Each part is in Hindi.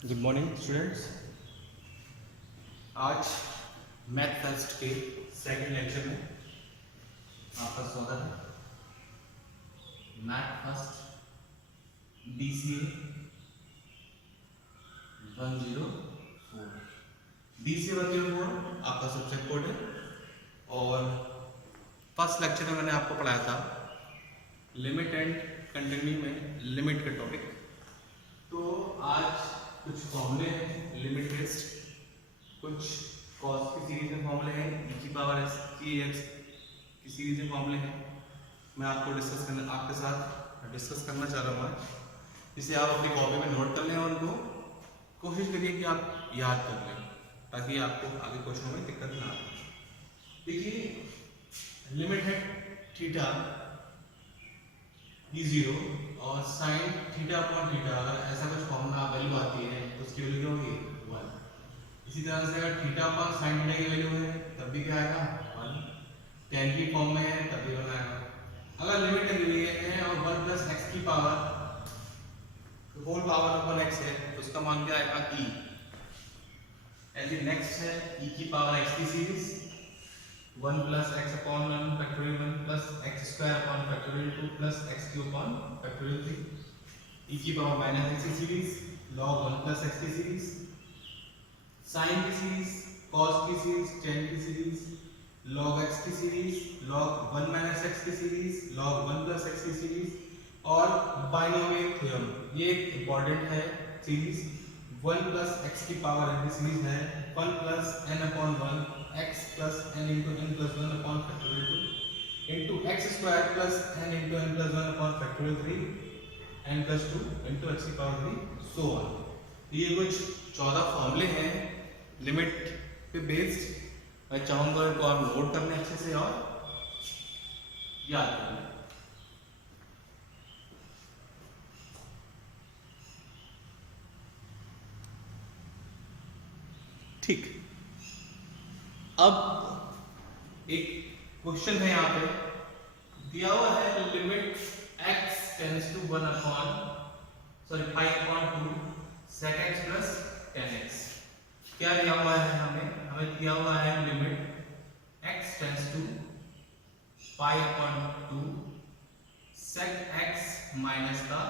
Good morning students. आज मैथ फर्स्ट के सेकंड लेक्चर में आपका स्वागत है। मैथ फर्स्ट DCA 104 DCA 104 आपका सब्जेक्ट कोड है। और फर्स्ट लेक्चर में मैंने आपको पढ़ाया था लिमिट एंड कंटिन्यू में लिमिट का टॉपिक। तो आज कुछ फॉर्मूले हैं लिमिट बेस्ड, कुछ कॉस की सीरीज में फॉर्मूले हैं, e की पावर x की सीरीज में फॉर्मूले हैं। मैं आपके साथ डिस्कस करना चाह रहा हूँ। इसे आप अपनी कॉपी में नोट कर लें और उनको कोशिश करिए कि आप याद कर लें ताकि आपको आगे क्वेश्चनों में दिक्कत ना आए। देखिए लिमिट है थीटा E0 और साइन थीटा अपॉन थीटा, अगर ऐसा कुछ फॉर्मूला वैल्यू आती है तो उसकी वैल्यू क्या होगी 1। इसी तरह से अगर थीटा अपॉन साइन थीटा की वैल्यू है तब भी क्या आएगा 1। tan की फॉर्म में है तब भी 1 आएगा। अगर लिमिट दी है और 1 प्लस एक्स की power whole power upon x है तो उसका मान क्या आएगा e। ऐसे नेक्स्ट है e की पावर x की series 1 plus x upon 1 factorial 1 plus x square upon factorial 2 plus x cube upon factorial 3 e की पावर माइनस एक्स की सीरीज log 1 प्लस एक्स की सीरीज साइन की सीरीज cos की सीरीज tan की सीरीज log x की सीरीज log 1 माइनस एक्स की सीरीज log 1 प्लस एक्स की सीरीज और बाइनोमियल थ्योरम। ये एक इंपॉर्टेंट है सीरीज 1 प्लस एक्स की पावर n की सीरीज है 1 plus n upon 1 x plus n into n plus 1 upon factorial 2 into x square plus n into n plus 1 upon factorial 3 n plus 2 into x की पावर 3 सो ऑन। ये कुछ 14 फॉर्मूले हैं लिमिट पे बेस्ड। मैं चाहूंगा इनको आप नोट कर लें अच्छे से और याद कर लें। ठीक, अब एक क्वेश्चन है यहाँ पे दिया हुआ है limit x tends to 5 upon 2 sec x plus tan x। क्या दिया हुआ है हमें दिया हुआ है limit x tends to 5 upon 2 sec x minus का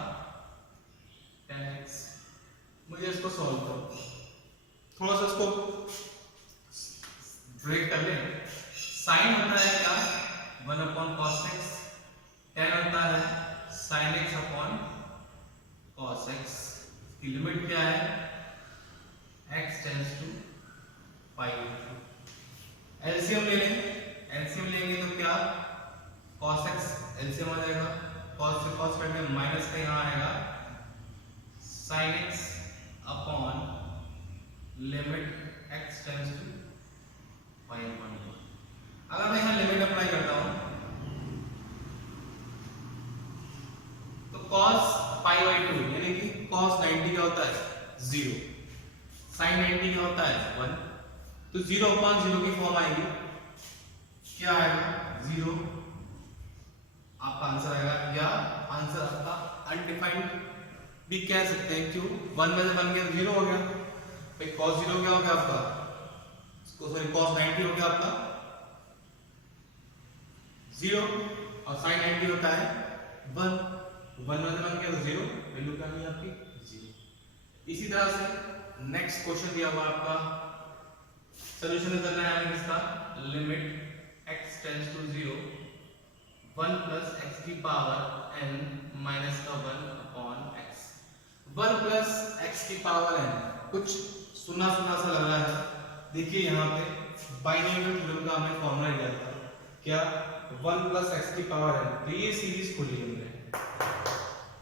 tan x। मुझे इसको सॉल्व करो, थोड़ा सा इसको ब्रेक कर लें। साइन होता है क्या 1 अपॉन cos x, tan होता है sin x upon cos x। की लिमिट क्या है x टेंड्स टू 5। एलसीएम ले लें, एलसीएम लेंगे तो क्या cos x एलसीएम आ जाएगा, cos से cos कट में माइनस का यहाँ आएगा sin x upon limit x tends to 5.1। अगर मैं यहाँ लिमिट अप्लाई करता हूँ तो cos π/2 यानी कि cos 90 क्या होता है 0, sin 90 क्या होता है 1, तो 0 अपॉन 0 की फॉर्म आएगी, क्या आएगा 0 आपका आंसर आएगा, या आंसर आपका अनडिफाइंड भी कह सकते हैं। क्यों 1 में से 1 गया 0 हो गया भाई। cos 0 क्या हो गया आपका, cos 90 हो गया आपका 0 और sin 90 होता है 1 में से 1 गया तो 0, वैल्यू क्या हुई आपकी 0। इसी तरह से नेक्स्ट क्वेश्चन दिया हुआ आपका सॉल्यूशन करना है हमें इसका limit x tends to 0 1 plus x की पावर n माइनस का 1 अपॉन x। 1 प्लस x की पावर n कुछ सुना सा लग रहा है। देखिए यहाँ पे बाइनोमियल थ्योरम का हमें फॉर्मूला दिया था क्या 1 प्लस एक्स की पावर n, तो ये सीरीज खोली हमने,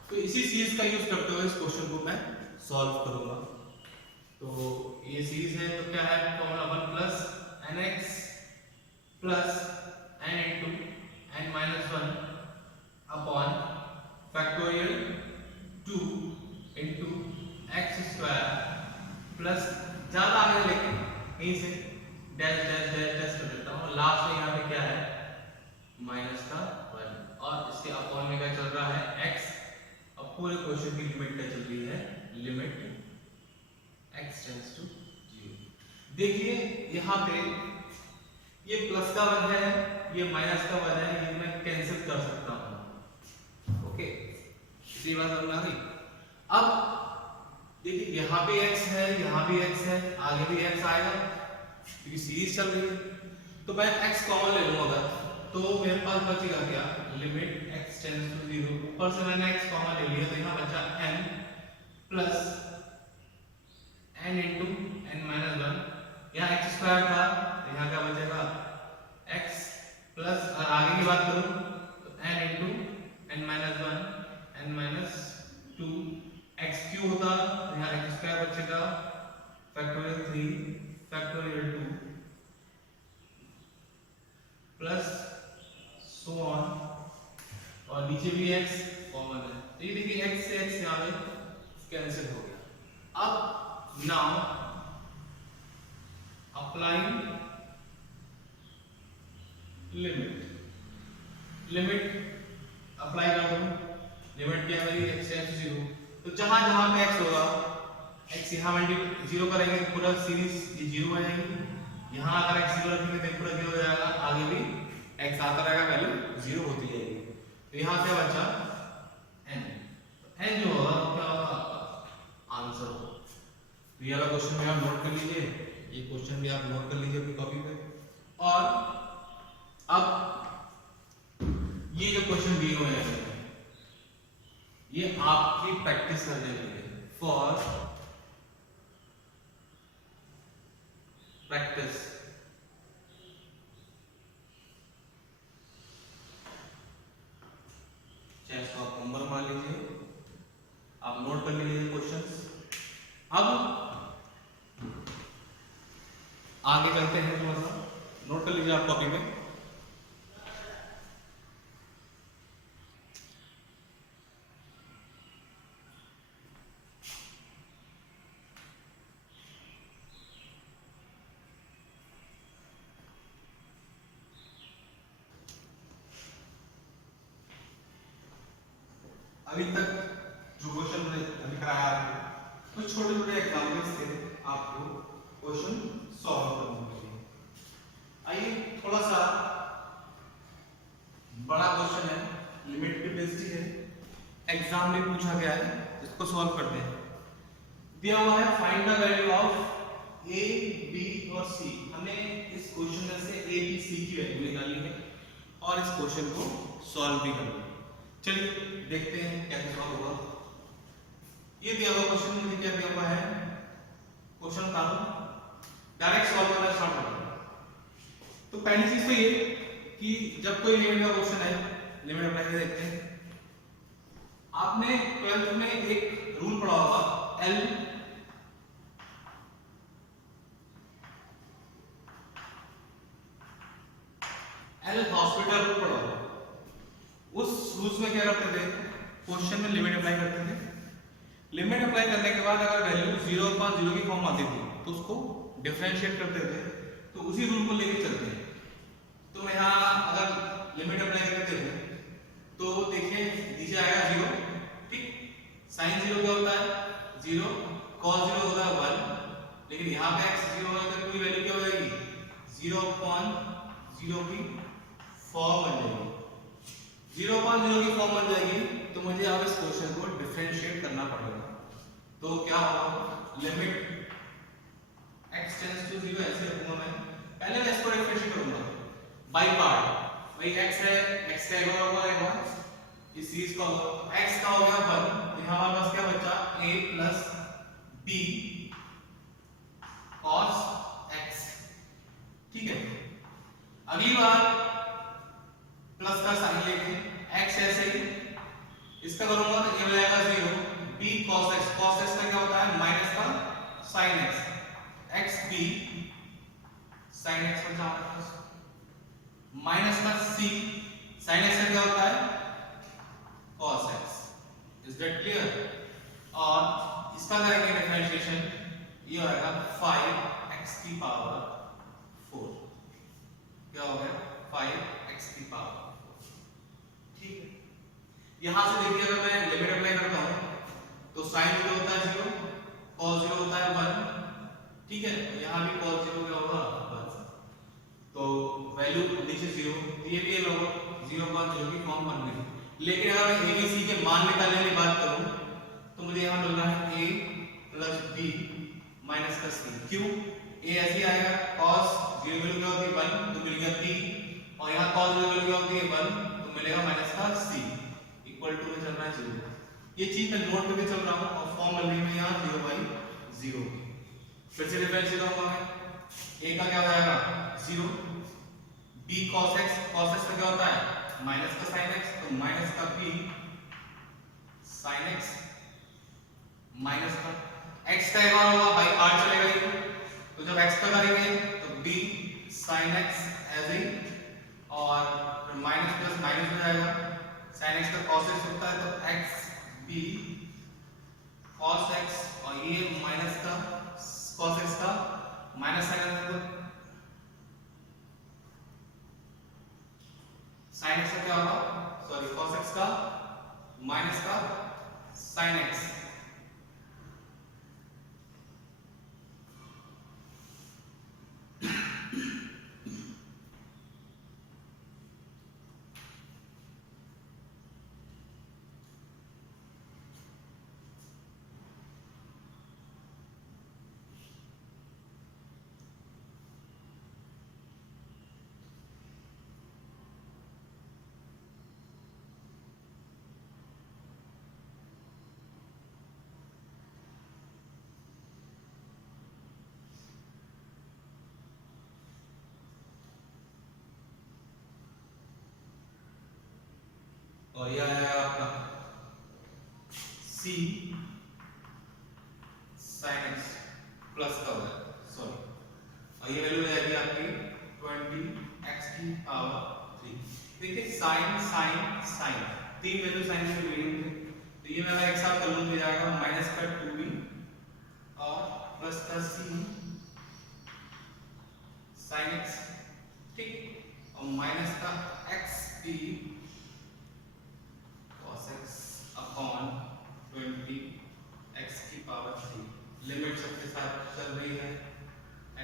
तो इसी सीरीज का यूज करते हुए इस क्वेश्चन को मैं सॉल्व करूंगा। तो ये सीरीज है तो क्या है formula 1 plus nx plus n into n minus 1 upon factorial 2 into x square plus ज्यादा आगे लेके कहीं से डैश डैश डैश डैश कर देता हूँ, लास्ट में यहाँ पे क्या है माइनस का 1 और इसके अपॉन में क्या चल रहा है x। अब पूरे क्वेश्चन की लिमिट क्या चल रही है लिमिट देखिए यहाँ पे ये प्लस का वन है, ये माइनस का वन है, ये मैं कैंसिल कर सकता हूँ। ओके, इसी बात समझ आ गई। अब देखिए यहाँ पे x है, यहाँ भी x है, आगे भी x आएगा क्योंकि सीरीज चल रही है। तो मैं x कॉमन ले लूँ अगर, तो मेरे पास बचेगा क्या, लिमिट x टेंड्स टू 0, ऊपर से मैंने x कॉमन ले लिया तो यहाँ बचा n plus n into n minus 1, यहाँ x स्क्वायर था तो यहाँ क्या बचेगा x प्लस, और आगे की बात करूँ तो n into n minus 1 n minus 2, x cube होता तो यहाँ x स्क्वायर बचेगा factorial 3 factorial 2 plus so on, और नीचे भी x कॉमन है तो ये देखिए x से x यहाँ पे कैंसिल हो गया। अब नाउ अप्लाइंग लिमिट अप्लाई कर दूं, लिमिट क्या है मेरी x टेंड्स टू 0, तो जहां जहां पे x होगा x यहाँ मल्टीप्लाई 0 करेंगे तो पूरा सीरीज ये 0 आ जाएगी। यहाँ अगर x 0 रखेंगे तो पूरा 0 हो जाएगा, आगे भी x आता रहेगा, वैल्यू 0 होती जाएगी। तो यहाँ क्या बचा n, n जो होगा वो क्या होगा आंसर होगा। तो ये वाला क्वेश्चन भी आप नोट कर लीजिए, ये क्वेश्चन भी आप नोट कर लीजिए अपनी कॉपी पे। और अब ये जो क्वेश्चन दिए हुए हैं ये आपकी प्रैक्टिस करने के लिए, फॉर प्रैक्टिस। चाहे इसको आप नंबर मान लीजिए, आप नोट कर लीजिए क्वेश्चंस। अब आगे चलते हैं, थोड़ा सा नोट कर लीजिए आप कॉपी में। अभी तक जो क्वेश्चन अभी कराया आपको, कुछ छोटे छोटे एग्जाम्पल्स थे आपको क्वेश्चन सॉल्व करने के लिए। आइए थोड़ा सा बड़ा क्वेश्चन है, लिमिट की बेस्ड है, एग्जाम में पूछा गया है, इसको सॉल्व करते हैं। दिया हुआ है find the value of a b और c। हमने इस क्वेश्चन में से a b c की वैल्यू निकालनी है और इस क्वेश्चन को सॉल्व भी करना है। चलिए देखते हैं कैसे सॉल्व होगा। ये दिया हुआ क्वेश्चन में क्या दिया हुआ है, क्वेश्चन का डायरेक्ट सॉल्व करना स्टार्ट करें। तो पहली चीज तो ये कि जब कोई लिमिट का क्वेश्चन है, लिमिट अप्लाई करके देखते हैं। आपने 12th में एक रूल पढ़ा होगा एल हॉस्पिटल रूल पढ़ा होगा। उस रूल्स में क्या करते थे, क्वेश्चन में लिमिट अप्लाई करते थे। लिमिट अप्लाई करने के बाद अगर वैल्यू 0 की फॉर्म आती थी तो उसको डिफरेंशिएट करते थे। तो उसी रूल को लेके चलते हैं। तो यहाँ अगर लिमिट अप्लाई करते थे तो देखिए नीचे आएगा 0, ठीक, साइन 0 क्या होता है 0, cos 0 होता है 1, लेकिन यहाँ पे x 0 होगा तो पूरी वैल्यू क्या हो जाएगी 0/0 की फॉर्म बन जाएगी। 0/0 की फॉर्म बन जाएगी तो मुझे अब इस क्वेश्चन को डिफरेंशिएट करना पड़ेगा। तो क्या होगा, लिमिट x टेंड्स टू 0 ऐसे रखूंगा मैं। पहले मैं इसको डिफरेंशिएट करूंगा बाय पार्ट। भाई x है, x का एक और होगा, इस चीज का x का हो गया 1, तो यहां हमारे पास क्या बचा a plus b cos x, ठीक है। अगली बार प्लस का साइन लेके x ऐसे ही इसका करूंगा तो ये हो जाएगा 0, b cos x, cos x का क्या होता है माइनस का sin x, x b sin x बचा माइनस का c sin x का क्या होता है cos x। Is that clear? और इसका करेंगे डिफरेंशिएशन, ये हो जाएगा 5x की पावर 4, क्या हो गया 5x की पावर 4, ठीक है। यहां से देखिए अगर मैं लिमिट अप्लाई करता हूं तो sin 0 होता है 0, cos 0 होता है 1, ठीक है। यहां भी cos 0 ए ऐसे ही आएगा cos 0 वैल्यू क्या होती है 1 तो मिल गया b और यहाँ cos 0 वैल्यू क्या होती है 1 तो मिलेगा माइनस का c इक्वल टू में चल रहा है 0। ये चीज मैं नोट करके चल रहा हूँ और फॉर्म बन रही है यहाँ 0/0 की। फिर से डिफरेंशिएट होगा मैं a का क्या हो जाएगा 0 b cos x का क्या होता है माइनस का sin x तो माइनस का b sin x माइनस का x का एक बार होगा बाई पार्ट चलेगा ये तो जब x का करेंगे तो b sin x ऐसे ही और माइनस प्लस माइनस हो जाएगा sin x का cos x होता है तो x b cos x और ये माइनस का cos x का माइनस sin x तो sin x का क्या होगा सॉरी cos x का माइनस का sin x और ये आएगा आपका c sin x प्लस का होगा सॉरी और ये वैल्यू हो जाएगी आपकी 20x की पावर 3। देखिए sin sin sin तीन वैल्यू sin से मीडियम थे तो ये मैं अगर एक साथ कर लूं तो जाएगा माइनस का 2b और प्लस का c sin x ठीक और माइनस का xb अपॉन 20x की पावर 3 लिमिट सबके साथ चल रही है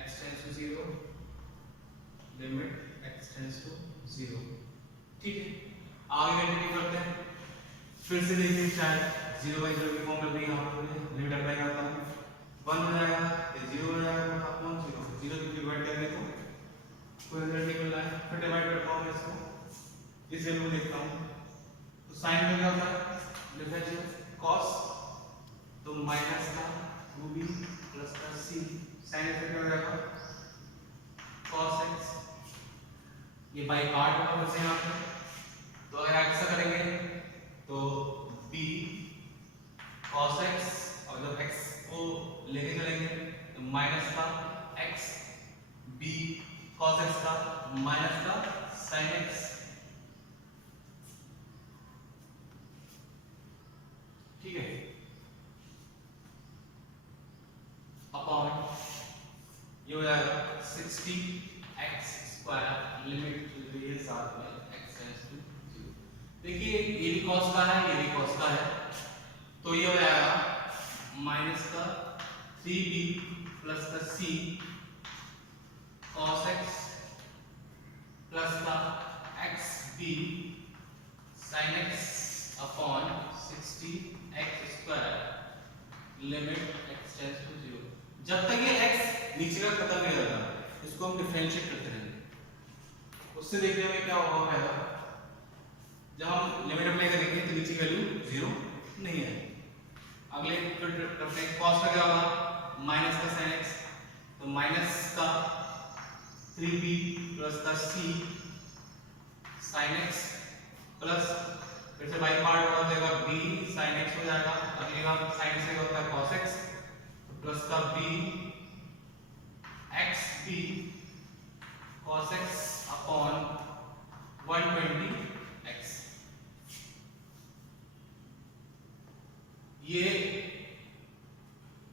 x tends to 0 limit x tends to 0 ठीक है आगे कंटिन्यू करते हैं फिर से देखिए शायद 0/0 की फॉर्म लग रही है यहाँ पर लिमिट अप्लाई करता हूँ 1 हो जाएगा ये 0 हो जाएगा अपॉन 0 0 की डिवाइड करने को कोई रिजल्ट नहीं मिल रहा है फिर डिवाइड करता हूँ इसको इस वैल्यू को देखता हूँ तो साइन में क्या होता है डिफरेंशियल cos तो माइनस का 2b प्लस का c sin x क्या हो जाएगा cos x ये बाई पार्ट होगा फिर से यहाँ पे तो अगर ऐसा करेंगे तो b cos x और जब x को लेके चलेंगे तो माइनस का x b cos x का माइनस का sin x ठीक है अपॉन ये हो जाएगा 60x स्क्वायर लिमिट जो है साथ में x टेंड्स टू 0 देखिए ये भी cos का है ये भी cos का है तो ये हो जाएगा माइनस का 3b प्लस का c cos x प्लस का xb sin x upon 60x square limit x tends to 0 जब तक ये x नीचे का खत्म नहीं होता इसको हम डिफरेंशिएट करते रहेंगे उससे देखने में क्या होगा पहला जब हम लिमिट अप्लाई करेंगे तो नीचे की वैल्यू 0 नहीं है अगले फिर अपने cos का क्या होगा माइनस का sin x तो माइनस का 3b प्लस का c sin x प्लस फिर से बाई पार्ट हो जाएगा b sin x हो जाएगा अगली बार sin x होता है cos x तो प्लस का b xb cos x upon 120x ये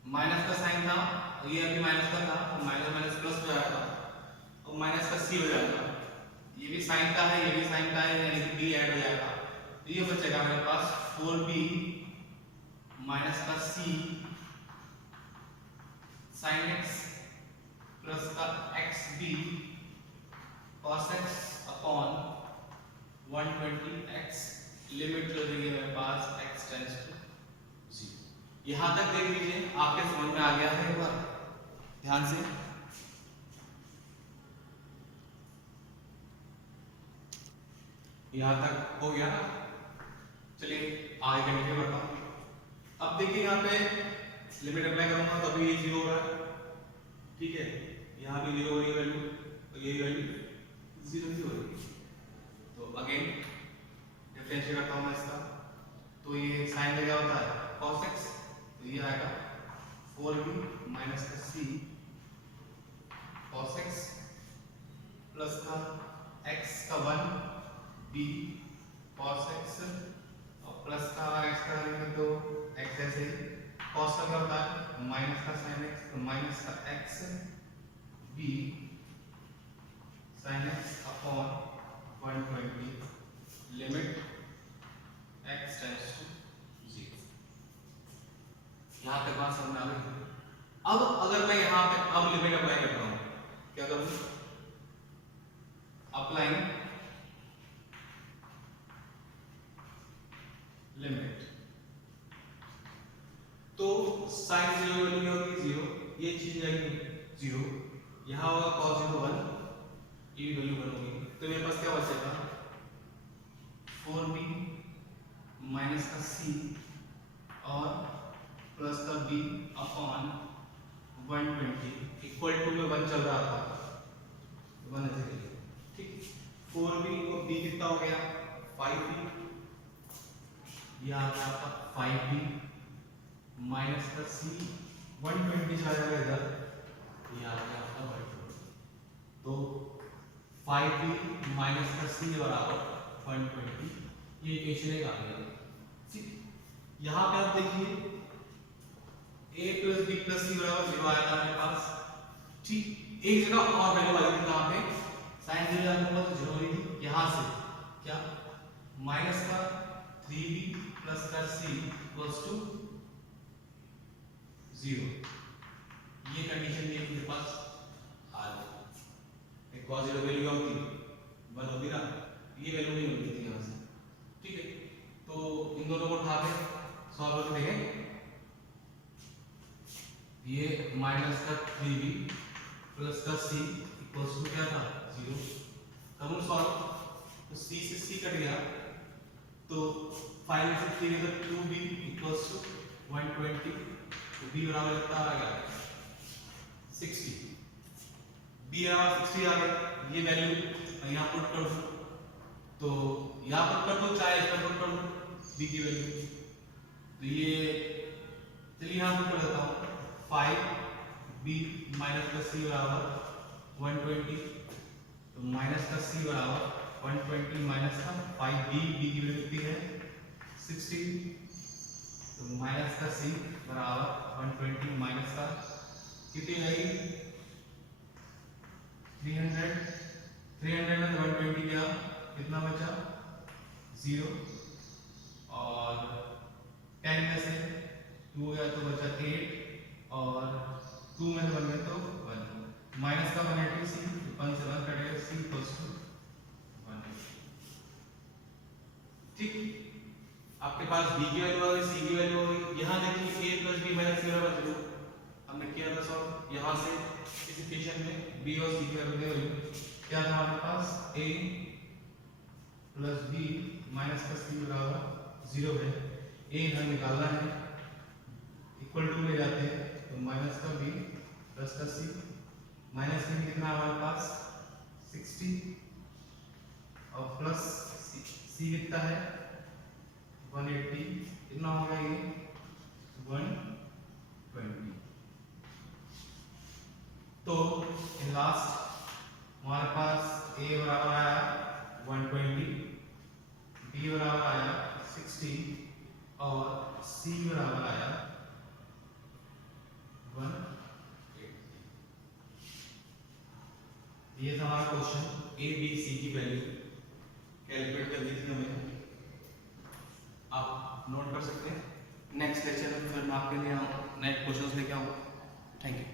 माइनस का साइन था और ये अभी माइनस का था तो माइनस माइनस प्लस हो जाएगा और माइनस का c हो जाएगा ये भी साइन का है ये भी साइन का है यानी कि b ऐड हो जाएगा तो ये बचेगा मेरे पास 4b माइनस का c sin x प्लस का xb cos x upon 120x limit जो रही है मेरे पास x टेंड्स टू 0 यहां तक देख लीजिए आपके समझ में आ गया है एक बार ध्यान से यहाँ तक हो गया ना। चलिए आगे कंटिन्यू करता हूँ। अब देखिए यहाँ पे लिमिट अप्लाई करूंगा तो अभी ये 0 हो रहा है, ठीक है, यहाँ भी 0 हो रही है वैल्यू, तो ये वैल्यू 0 ही हो रही है। तो अगेन डिफरेंशिएट करता हूँ मैं इसका, तो ये साइन का क्या होता है cos x, तो ये आएगा 4b माइनस का c cos x प्लस का x का 1 b cos x और प्लस का x का लिखें तो x ऐसे cos का क्या होता है माइनस का sin x, तो माइनस का x b sin x upon 120 limit x tends to 0। यहाँ तक बात समझ में आ गई। अब अगर मैं यहाँ पे अब लिमिट अप्लाई करता हूँ, क्या करूँ, अप्लाइंग लिमिट, तो sin 0 वैल्यू क्या होगी 0, ये चीज जाएगी 0, यहाँ होगा cos 0 1, ये वैल्यू 1 होगी, तो मेरे पास क्या बचेगा 4b माइनस का c और प्लस का b अपॉन 120 इक्वल टू में 1 चल रहा था, 1 ऐसे लिखिए, ठीक। 4b को b कितना हो गया 5b, ये आ गया आपका 5b माइनस का c 120 आ जाएगा इधर, ये आ गया आपका 120, तो 5b माइनस का c बराबर 120, ये इक्वेशन एक आ गया। यहाँ पे आप देखिए a plus b plus c बराबर 0 आया था मेरे पास, ठीक। एक जगह और वैल्यू आई थी कहाँ पे साइन 0 जानूंगा तो 0 हुई थी, यहाँ से क्या माइनस का 3b प्लस का c इक्वल्स टू 0, ये कंडीशन भी मेरे पास आ गई। एक cos 0 वैल्यू क्या होती 1 होती ना, ये वैल्यू नहीं मिलती थी यहाँ से, ठीक है। तो इन दोनों को उठा के सॉल्व करके देखें, ये माइनस का 3b प्लस का c इक्वल्स टू क्या था 0, करूँ सॉल्व तो c से c कट गया, तो 5 से 3 में 2b इक्वल्स टू 120, तो b बराबर कितना आ गया 60, b बराबर 60 आ गया। ये वैल्यू यहाँ पुट कर दूँ, तो यहाँ पुट कर दो चाहे इसमें पुट कर दो b की वैल्यू, तो ये चलिए यहाँ पुट कर देता हूँ 5b माइनस का c बराबर 120, तो माइनस का c बराबर 120 माइनस का 5b, b की वैल्यू कितनी है 60, तो माइनस का c बराबर 120 माइनस का कितनी आई 300 में 120 गया, कितना बचा 0, और 10 में से 2 गया तो बचा 8, और 2 में से 1 में तो 1, माइनस का 180 c 1 से 1 कटेगा c इक्वल्स टू 1, ठीक। आपके पास b की वैल्यू आ गई, c की वैल्यू आ गई। यहाँ देखिए a plus b minus c बराबर 0 हमने किया था सॉल्व, यहाँ से इस इक्वेशन में b और c की वैल्यू क्या था हमारे पास a प्लस b माइनस का c बराबर 0 है, a हमें निकालना है, इक्वल टू ले जाते हैं तो माइनस का b प्लस का c, माइनस में कितना हमारे पास 60 और प्लस c कितना है 180, कितना होगा ये 120, तो लास्ट हमारे पास a बराबर आया 120, b बराबर आया 60 और c बराबर आया 180। ये था हमारा क्वेश्चन, a b c की वैल्यू कैलकुलेट करनी थी हमें, आप नोट कर सकते हैं। नेक्स्ट लेक्चर में फिर मैं आपके लिए नेक्स्ट क्वेश्चंस लेके आऊंगा। Thank you.